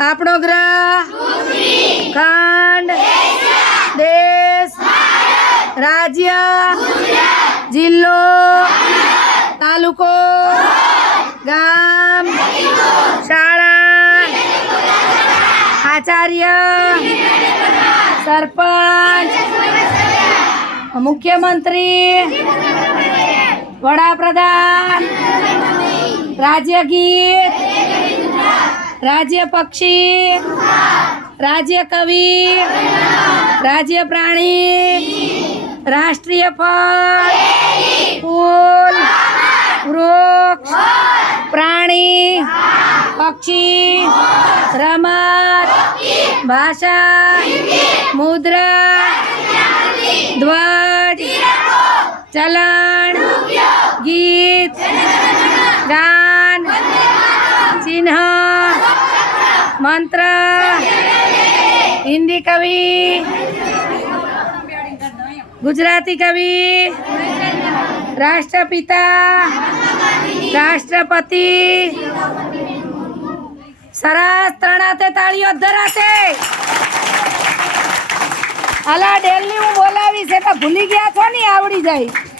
આપણો ગ્રહ ખંડ દેશ રાજ્ય જિલ્લો તાલુકો ગામ શાળા આચાર્ય સરપંચ મુખ્યમંત્રી વડાપ્રધાન રાજ્ય ગીત રાજ્ય પક્ષી. રાજ્ય કવિ. રાજ્ય પ્રાણી. રાષ્ટ્રીય ફળ. ફૂલ. વૃક્ષ. પ્રાણી. પક્ષી. રમત. ભાષા. મુદ્રા. ધ્વજ. ચલણ. મંત્ર. હિન્દી કવિ. ગુજરાતી કવિ. રાષ્ટ્રપિતા. રાષ્ટ્રપતિ. સરસ ત્રણાતે તાળીઓ ધરાતે અલા ડેલની હું બોલાવીશ એ તો ભૂલી ગયા છો ને, આવડી જાય.